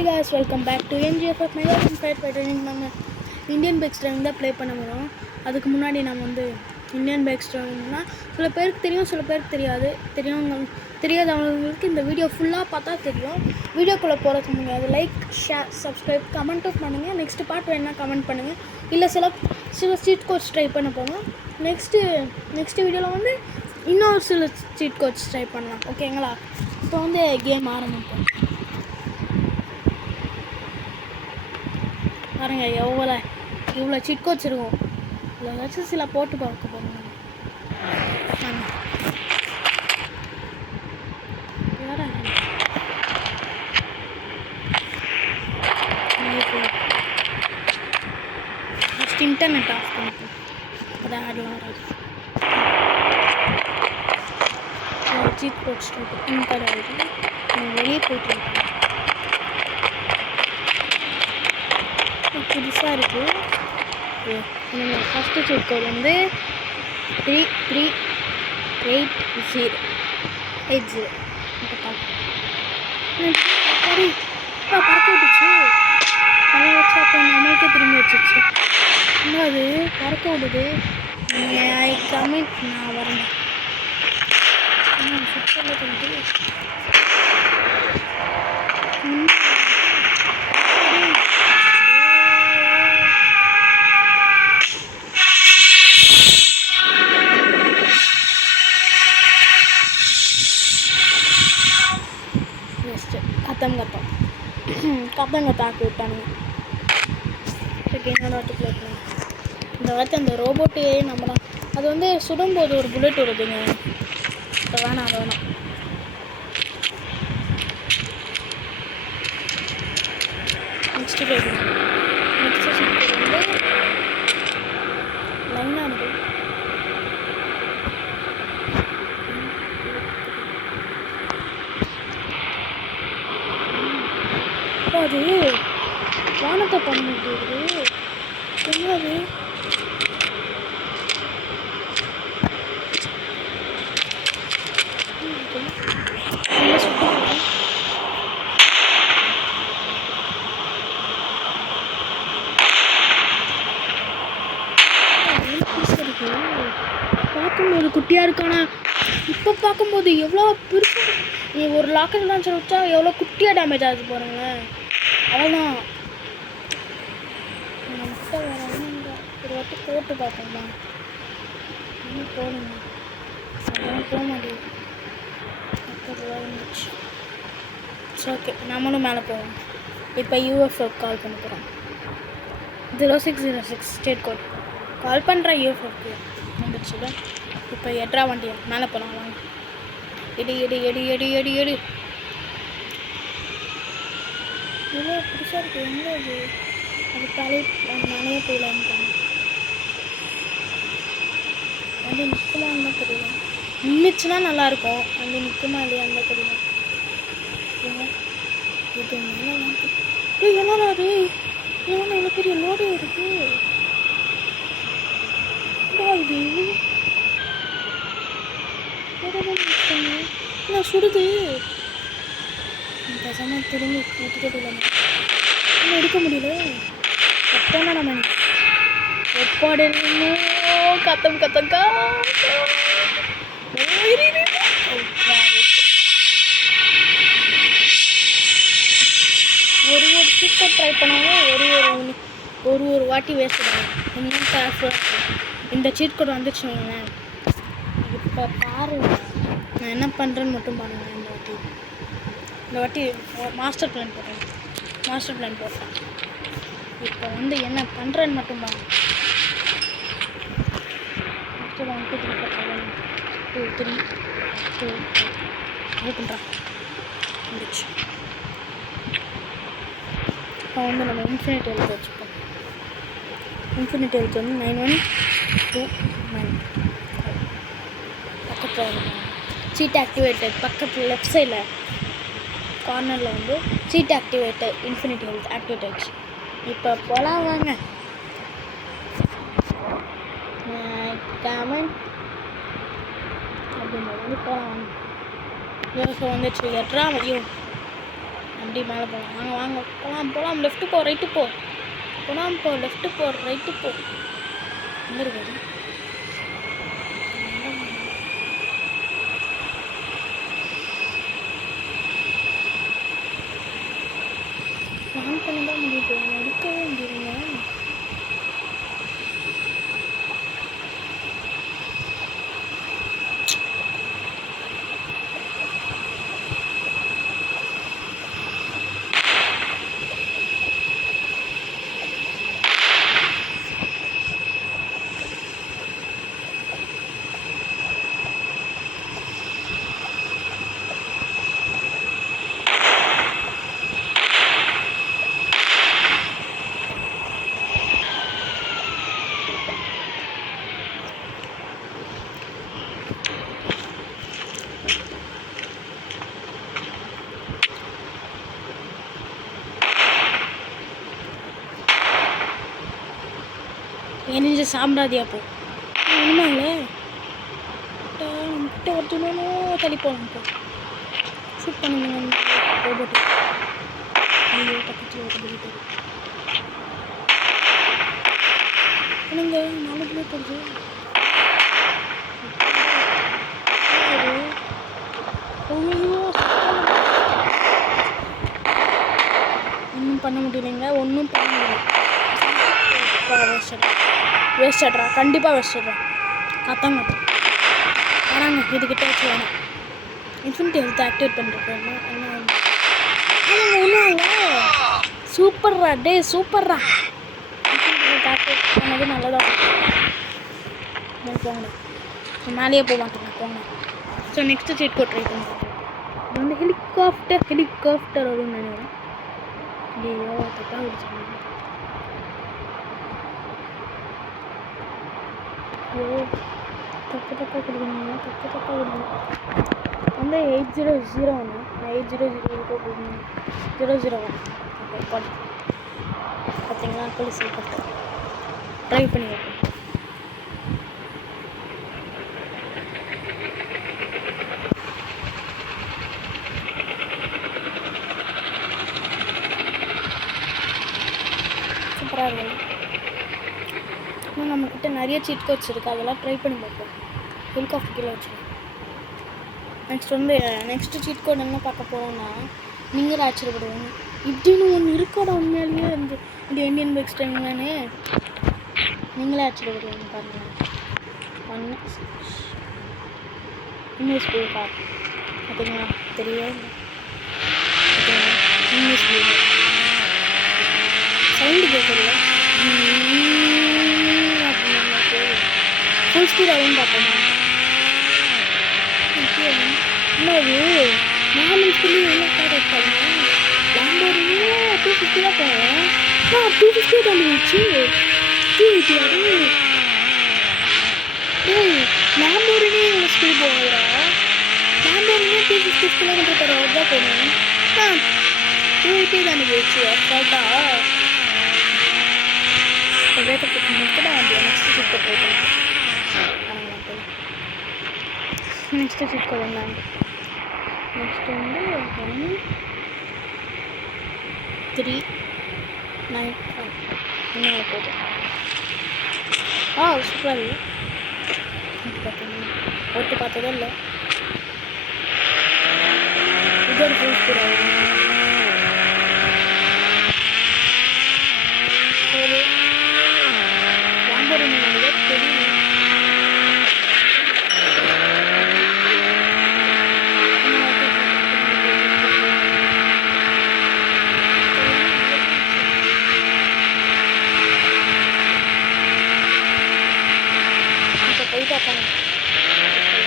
Hey guys, welcome back to NGFF Mega Fight Fighter. நம்ம Indian bike striving தான் play பண்ண போகிறோம். அதுக்கு முன்னாடி நம்ம இந்தியன் பைக் ஸ்ட்ரைவிங்னா சில பேருக்கு தெரியும், சில பேருக்கு தெரியாதவங்களுக்கு இந்த வீடியோ ஃபுல்லாக பார்த்தா தெரியும். வீடியோக்குள்ளே போகிறதுக்கு முன்னாடி லைக், ஷேர், சப்ஸ்கிரைப், கமெண்ட்டும் பண்ணுங்கள். நெக்ஸ்ட்டு பார்ட் வேணால் கமெண்ட் பண்ணுங்கள். இல்லை சில சீட் கோட்ஸ் ட்ரை பண்ண போகிறோம். நெக்ஸ்ட்டு வீடியோவில் இன்னொரு சில சீட் கோட்ஸ் ட்ரை பண்ணலாம். ஓகேங்களா? இப்போ கேம் ஆரம்பிப்போம். பாருங்க இவ்வளோ சீட் கோட்ஸ் இருக்கும். இதில் வச்சு சில போட்டு பார்க்க போகிறோம். ஃபஸ்ட் இன்டர்நெட் ஆஃப் பண்ணிப்போம். அதான் ஆடலாம் வராது. சீட் கோட்ஸ் இன்டர் ஆகிடும். வெளியே போயிட்டு இருக்கோம். புதுசாக இருக்குது. ஃபஸ்ட்டு சீட் கோட் 3380 பறக்க விட்டுச்சு. அதை வச்சு அப்போ நம்மளுக்கே திரும்பி வச்சிச்சு. இன்னும் அது பறக்க விடுது. கமெண்ட் நான் வரேன். சுத்தமாக தோணுது. கத்தங்க தாக்கி விட்டானுங்க. செகண்ட் வாட்டி ப்ளே பண்ணேன். இந்த வாட்டி அந்த ரோபோட்டே நம்பலாம். அது சுடும்போது ஒரு புல்லட் வருதுங்க. இப்போ வேணாம். நெக்ஸ்ட்டு ப்ளே பண்ணேன். நெக்ஸ்ட்டு சீட் லைனாக இருக்குது. அது வானத்தை பண்ணிட்டு இருக்குது. என்னது பார்க்கும்போது குட்டியாக இருக்கானா? இப்போ பார்க்கும்போது எவ்வளோ பெருசு. நீ ஒரு லாக்கெட் தான் சொல்லிச்சா எவ்வளோ குட்டியாக டேமேஜ் ஆகுது பாருங்களேன். அவ்வளோதான். நம்மகிட்ட வேறு ஒரு வாட்டி போட்டு பார்ப்போம்மா. இன்னும் போகணுமா? அதெல்லாம் போக மாட்டேங்குது. இருந்துச்சு. சரி, ஓகே, நம்மளும் மேலே போவோம். இப்போ யூஎஃப்ஓ கால் பண்ண போகிறோம். 0606 ஸ்டேட் கோட் கால் பண்ணுற யூஎஃப்ஓக்கு வந்துடுச்சுல. இப்போ எட்ரா வண்டியை மேலே போகலாம். வாங்க. எடி இவ்வளோ புதுசாக இருக்குது. எங்கே அது தலை நானே போயிடலான்னு தோணும். வண்டி நிற்குமான்னு தான் தெரியல. நின்றுச்சுன்னா நல்லாயிருக்கும். வண்டி நிற்குமா இல்லையான்னு தான் தெரியல. இது என்னடா அது? இவ்வளோ பெரிய லோடு இருக்குது. இது என்ன சுடுது? பேசாமல் திரும்பி எடுத்துக்கிட்டு இன்னும் எடுக்க முடியல. கரெக்டான நம்ம ஒப்பாடு கத்தக்கா ஒரு சீக்கிரம் ட்ரை பண்ணாலும் ஒரு வாட்டி வேஸ்ட் பண்ணுவேன். இந்த சீட் கோட் வந்துச்சுங்க. இப்போ பாருங்க நான் என்ன பண்ணுறேன்னு மட்டும் பாருங்கள். இந்த வாட்டி மாஸ்டர் பிளான் போட்டேன். இப்போ என்ன பண்ணுறேன்னு மட்டும் பாருங்க. 1 2 3 4 2 பண்ணுறான் வந்துச்சு. இப்போ நம்ம இன்ஃபினிட்டி எழுத்து வச்சுப்போம். இன்ஃபினிட்டி எழுத்து 9129 பக்கத்தில் சீட் ஆக்டிவேட்டட். பக்கத்தில் லெஃப்ட் சைடில் கார்னரில் cheat activated infinity health activate ஆகிடுச்சு. இப்போ போகலாம் வாங்க. கமெண்ட் அப்படின்றது போகலாம் வாங்க. ஸோ வந்துச்சு எட்ரா ஐயோ அப்படி மேலே போகலாம். வாங்க வாங்க போகலாம் போகலாம். லெஃப்ட்டு போ ரைட்டு போ. போகலாம் போ லெஃப்ட்டு போ ரைட்டு போ. எங்கே இருக்குது? பிளான் பண்ணி தான் முடியுது, எடுக்கவே முடியுங்க. எரிஞ்ச சாம்பிராதியா போ. ஒன்றுமாங்களே நம்மகிட்ட ஒருத்தனும் தள்ளி போகலாம். போ ஷூட் பண்ணுங்க ரோபோட்டு. ஐயோ பக்கத்தில் ஒரு போயிட்டு என்னங்க 4 கிலோ போகுது. ஒன்றும் பண்ண முடியலைங்க, ஒன்றும் பண்ண முடியல. வேஸ்டட்ரா, கண்டிப்பாக வேஸ்டட்ரா. கத்தாங்க வராங்க, இதுக்கிட்ட வச்சு வேணாம். இன்ஃபினிட்டி ஹெல்த் ஆக்டிவேட் பண்ணிருக்கேன். ஒன்றும் சூப்பர்ரா, டே சூப்பர்ரா. இன்ஃபினிட்டி ஹெல்த் ஆக்டிவேட் பண்ணது நல்லதாக போங்க. மேலேயே போக மாட்டேங்க போங்க. So next cheat code try பண்ணுறேன். இது வந்து ஹெலிகாப்டர் வரும்னு நினைக்கிறேன். ஐயோ தப்பாக விடுச்சுங்க. ஐயோ தப்பாக கொடுக்கணுங்க, தப்பாக கொடுக்கணும். வந்து 800 நான் 800 கொடுக்கணும். 001 ஓகே போட்டு பார்த்தீங்களா? போலீஸ் ஹெலிகாப்டர் ட்ரை பண்ணி வைப்பேன். சூப்பராக இருக்கும். இன்னும் நம்மக்கிட்ட நிறைய சீட் கோட்ஸ் இருக்குது, அதெல்லாம் ட்ரை பண்ணி பார்ப்போம். ஹெலிகாப்டர் கீழே வச்சுருக்கோம். நெக்ஸ்ட்டு சீட் கோட் என்ன பார்க்க போகிறோம்னா, நீங்களே ஆச்சரியப்படுவீங்க, இப்படின்னு ஒன்று இருக்கோட உண்மையாலேயே இந்த இந்தியன் பைக்ஸ் டைம்லானே நீங்களே ஆச்சரியப்படுவீங்க. பாருங்கள், 1 இன்வெஸ்ட் கார் பார்த்தீங்களா? தெரியும் பார்த்தீங்களா? இன்வெஸ்ட் சவுண்டு கேட்கல. ஃபுல் ஸ்பீட் ஆகும் பார்த்தோம்னா இன்னொரு 4 நிமிஷத்துலேயே எவ்வளோ கார் இருக்காங்க. லாம்போர்கினி 250 தான் போகிறேன். 250 தான் இருந்துச்சு. 280 வரும். லாம்போர்கினி எவ்வளோ ஸ்பீட் போகிறா? லாம்போர்கினி 250 கிலோமீட்டர் per hour தான் போகணும். 280 தான் போயிடுச்சு. கரெக்டாக வேகத்துக்கு மட்டும் தான் வண்டியா. நெக்ஸ்ட்டு சீட் கோட் ட்ரை பண்ணுறேன். நெக்ஸ்ட்டு சீட் கோட் என்னங்க? நெக்ஸ்ட்டு வந்து 1395 இன்னும் போதும். சூப்பராக இருக்குது. பார்த்தீங்கன்னா ஓட்டு பார்த்ததே இல்லை. இது ஒரு ஃபுல் ஸ்பீட் ஆகும். ஒரு லாம்போர்கினி வந்து தெரியும்.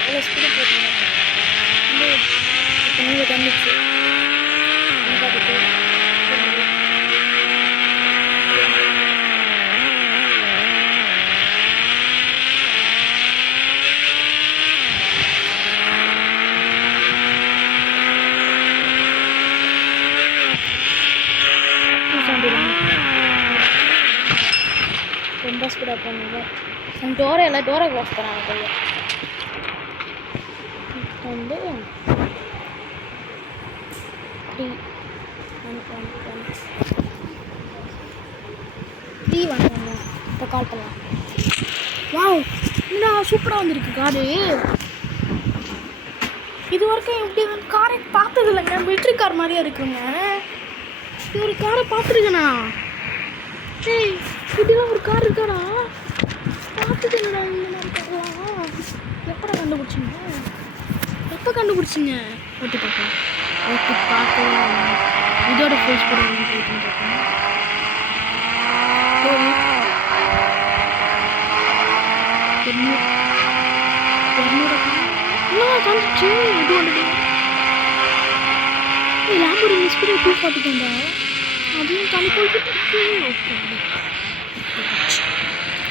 எவ்வளோ ஸ்பீடு போட்டுங்க நீங்க தந்துச்சு. ரொம்ப ஸ்பீடாக போனீங்க. அந்த டோரை க்ளோஸ் பண்ணாங்க கையை வந்து 3 கால் பண்ணலாம். வாவ், என்ன சூப்பராக வந்திருக்கு காரு. இது வரைக்கும் இப்படி காரை பார்த்தது இல்லைங்க. மிலிட்ரி கார் மாதிரியே இருக்குங்க. இது ஒரு காரை பார்த்துருக்கேண்ணா. ஏய், இப்படிலாம் ஒரு கார் இருக்காடா. பார்த்துக்கங்கடா இந்த மாதிரி கார்லாம். எப்படா கண்டுபிடிச்சிங்க? எப்போ கண்டுபிடிச்சிங்க? ஓட்டி பார்ப்போம். ஓட்டி பார்த்து இதோட ஃபேஸ் கூட ட்ரை பண்ணி பார்ப்போம். காமிச்சு இது ஒன்று லேம்போர்கினி ஸ்பீடு 240 தான்டா. அதையும் தனி போய்கிட்டு இருக்கு. ஓகே,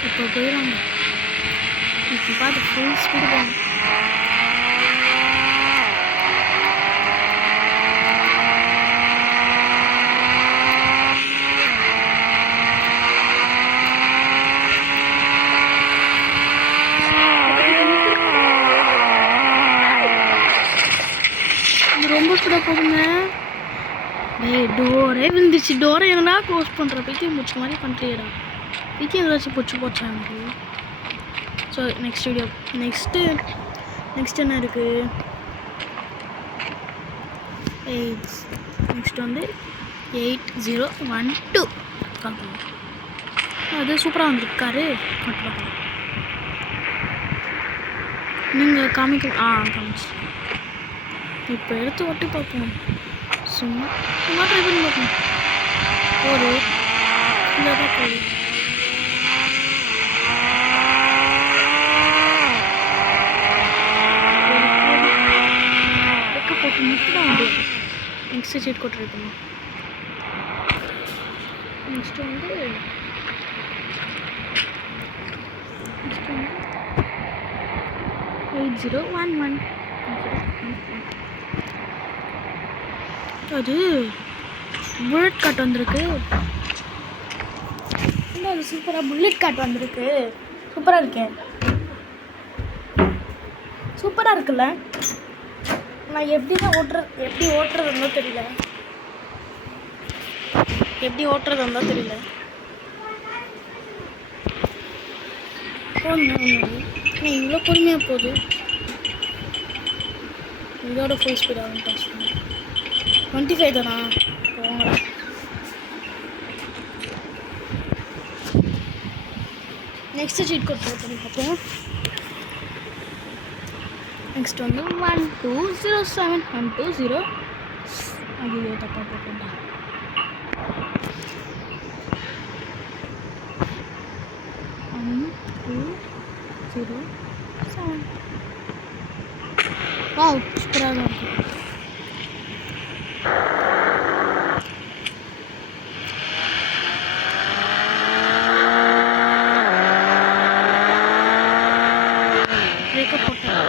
இப்போ போயிடலாங்க. இப்போ பார்த்து ஃபுல் ஸ்பீடு போகணும். ரொம்ப ஸ்பீடாக போகுங்க. டோரே விழுந்துச்சு. டோரை என்னடா க்ளோஸ் பண்ணுற பைத்தியம் முடிச்ச மாதிரி பண்ணுறியடா. பைத்தியம் ஏதாச்சும் போச்சா எனக்கு. ஸோ நெக்ஸ்ட் வீடியோ நெக்ஸ்ட் என்ன இருக்குது? நெக்ஸ்ட் வந்து 8012 கால் பண்ணுவோம். அது சூப்பராக வந்துருக்காரு. மட்டும் பார்க்கலாம். நீங்கள் காமிச்சு இப்போ எடுத்து ஒட்டி பார்ப்போம். சும்மா ட்ரை பண்ணி பார்ப்போம். ஒரு இல்லாத கோழி போட்டு முடிச்சுதான் முடியாது. நெக்ஸ்ட் சீட் கோட் ட்ரை பண்ணுவோம். நெக்ஸ்ட் வந்து 8011. அது புல்லட் காட் வந்திருக்கு. அது சூப்பராக புல்லட் காட் வந்திருக்கு. சூப்பராக இருக்கேன். சூப்பராக இருக்குல்ல. நான் எப்படி ஓட்டுறது இருந்தால் தெரியல. இவ்வளோ பொறுமையாக போகுது. இதோட ஃபுல் ஸ்பீடாக பாஸ் பண்ணு. 25 தானா? போங்கடா. நெக்ஸ்ட் சீட் கோட் ட்ரை பண்ணி பார்ப்போம். நெக்ஸ்ட் வந்து 1207 அது தப்பாக போட்டோம்டா. வாவ், சூப்பராக தான் இருக்கு. பிரேக்கப் போட்டேன்.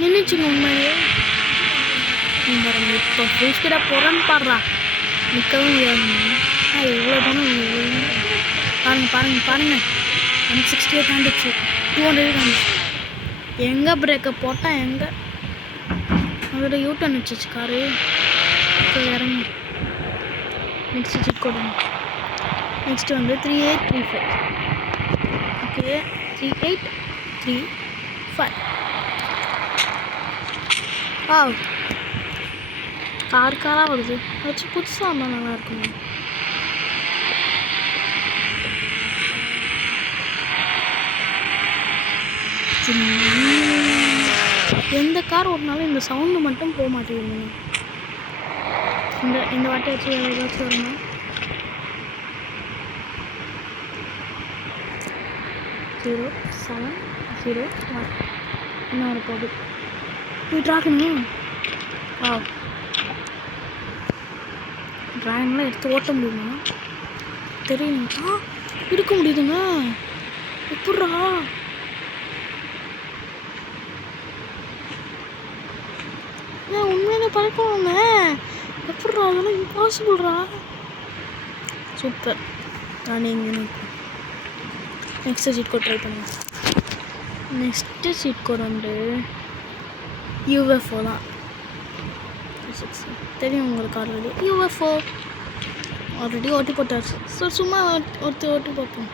நின்றுச்சுங்க உண்மையிலே. இப்போ ஃபுல் ஸ்பீடாக போகிறான்னு பாடுறா. நிற்கவும் முடியாதுங்க. இவ்வளோ தானே பாருங்கள் 168 தாண்டிச்சு. 200 தாண்டிச்சு. எங்கே பிரேக்கப் போட்டால் எங்கே அதோட யூட்டர்ன் வச்சிச்சு காரு. இப்போ இறங்கி நெக்ஸ்ட் சீட் கொடுங்க. நெக்ஸ்ட் வந்து 3835. ஓகே, 3835. காராக வருது. வச்சு புதுசாக இருந்தால் நல்லா இருக்குங்க. எந்த கார் ஓட்டினாலும் இந்த சவுண்டு மட்டும் போக மாட்டேங்குதுங்க. இந்த வாட்டி வச்சு ஏதாச்சும் வரணும். 0701 என்ன வர போகுது? ட்ராகணும். ட்ராகன்லாம் எடுத்து ஓட்ட முடியுமா தெரியும். எடுக்க முடியுதுங்க. எப்பட்றா? உண்மையிலே பழக்கணுங்க. எப்பட்றா? அதெல்லாம் இம்பாசிபிள்ரா. சூப்பர். நான் இங்கே நெக்ஸ்ட் சீட் கோட் ட்ரை பண்ணுவேன். நெக்ஸ்ட்டு சீட் கோட் வந்து யூஎஃப்ஓ தான் தெரியும் உங்களுக்கு ஆல்ரெடி. யூஎஃப்ஓ ஆல்ரெடி ஓட்டி போட்டாச்சு. ஸோ சும்மா ஓட்டி பார்ப்போம்.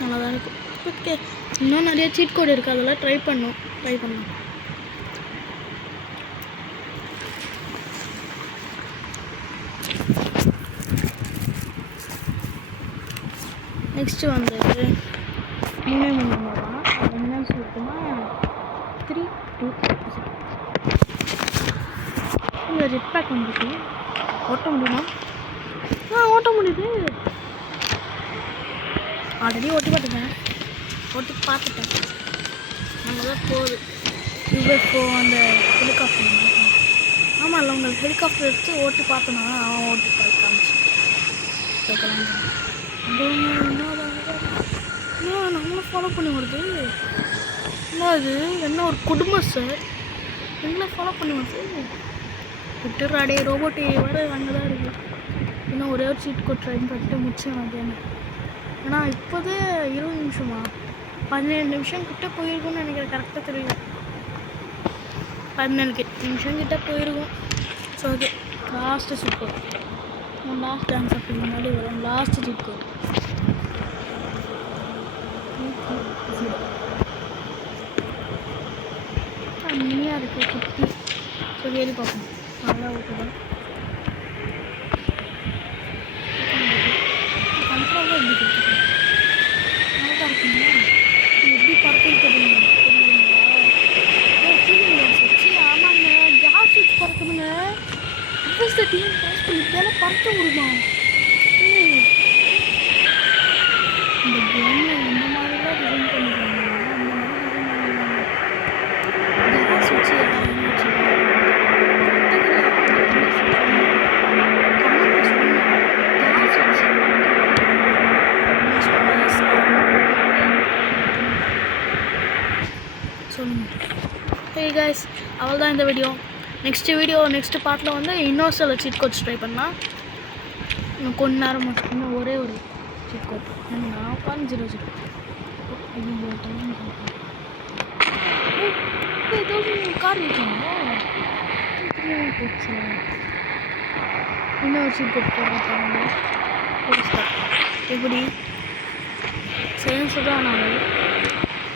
நல்லா தான் இருக்கும். ஓகே, இன்னும் நிறைய சீட் கோடு இருக்குது, அதெல்லாம் ட்ரை பண்ணலாம். நெக்ஸ்ட்டு வந்து 3 தான். அது என்னன்னு சொல்லிட்டுனா 3, 2 இந்த ஜெட் பேக் வந்துருக்கு. ஓட்ட முடியுமா? ஓட்ட முடியுது. ஆல்ரெடி ஓட்டி பார்த்துட்டேன். நம்ம தான் போகுது. யூஎஃப்ஓ அந்த ஹெலிகாப்டர். ஆமாம் இல்லை, உங்களுக்கு ஹெலிகாப்டர் எடுத்து ஓட்டி பார்த்தோன்னா அவன் ஓட்டி பார்த்து காமிச்சு கேட்கலாம். நம்மளும் ஃபாலோ பண்ணி வருது. இது என்ன ஒரு குடும்பம் சார், எங்களை ஃபாலோ பண்ணி வருது. விட்டுறாடே ரோபோட்டு வர அங்கே தான் இருக்குது. இன்னும் ஒரே ஒரு சீட் கோட் ட்ரைன் பண்ணிட்டு முடிச்சேன் மத்தியானம். ஏன்னா இப்போதே 20 நிமிஷமா 17 நிமிஷம் கிட்ட போயிருக்கும்னு நினைக்கிறேன். கரெக்டாக தெரியல, 17 நிமிஷம் கிட்ட போயிருக்கும். So okay, last cheat code. Last dance அப்படி முன்னாடி வரும். லாஸ்ட்டு சீட் கோட் கம்மியாக இருக்குது குட்டி. ஸோ ஏறி பார்ப்போம். நல்லா ஓட்டுதான். கண்ட்ரோலாக எப்படி கொடுத்துருக்கேன். நல்லா இருக்குங்களா? எப்படி பறக்குன்னு தெரியுங்களா? ஆமாங்க, கேஸ் வச்சு பறக்குதுங்க. டீம் பாஸ் பண்ணி இதெல்லாம் பறக்க விடுமா? இந்த கேமில் இந்த மாதிரிலாம் டிசைன் பண்ணிடுவாங்க. அந்த மாதிரி கேஸ் வச்சு ஹே கைஸ், அவ்வளோதான் இந்த வீடியோ. நெக்ஸ்ட் பார்ட்டில் வந்து இன்னொரு சில சீட் கோட்ஸ் ட்ரை பண்ணலாம். இன்னும் கொஞ்ச நேரம் மட்டும், இன்னும் ஒரே ஒரு சீட் கோட். நான் 0 கார் வைக்கணும். இன்னொரு சீட் கோட் போடுறாங்க. எப்படி சயின்ஸு தான் நான்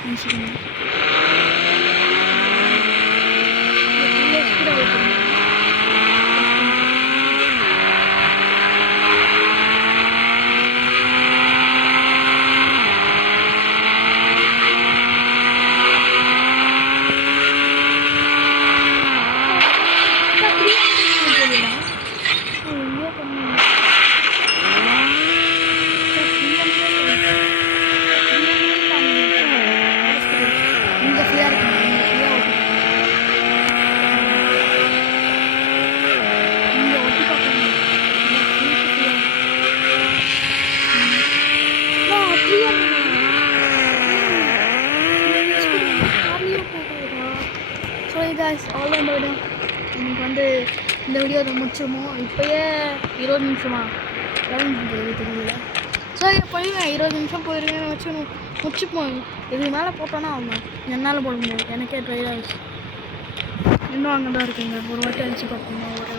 நினச்சிக்கணும். அவ்வளோ இந்த வீடியோ எனக்கு வந்து இந்த வீடியோ அதை முடிச்சிருமோம். இப்போயே 20 நிமிஷமா 11 நிமிஷம் தெரியல. ஸோ போயிடுவேன், 20 நிமிஷம் போயிடுவேன் வச்சு முடிச்சுப்போம். இதுக்கு மேலே போட்டோன்னா அவங்க என்னால் போட முடியாது, எனக்கே ட்ரை ஆகிடுச்சு. இன்னும் அங்கே தான் இருக்குங்க. ஒரு வாட்டி அடிச்சு பார்ப்போங்க. ஒரே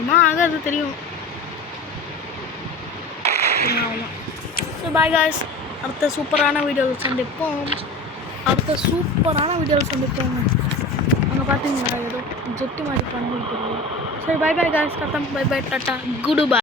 ஒன்றா ஆகாது தெரியும். அவ்வளோ. ஸோ பாய் காய்ஸ், அடுத்த சூப்பரான வீடியோவில் சந்திப்போம். அங்கே பார்த்தீங்களா ஏதோ ஜெட்டு மாதிரி பண்ணிட்டு. சரி, பை பாய் காய்ஸ், கத்தம். பை பாய், டாட்டா, குடு பாய்.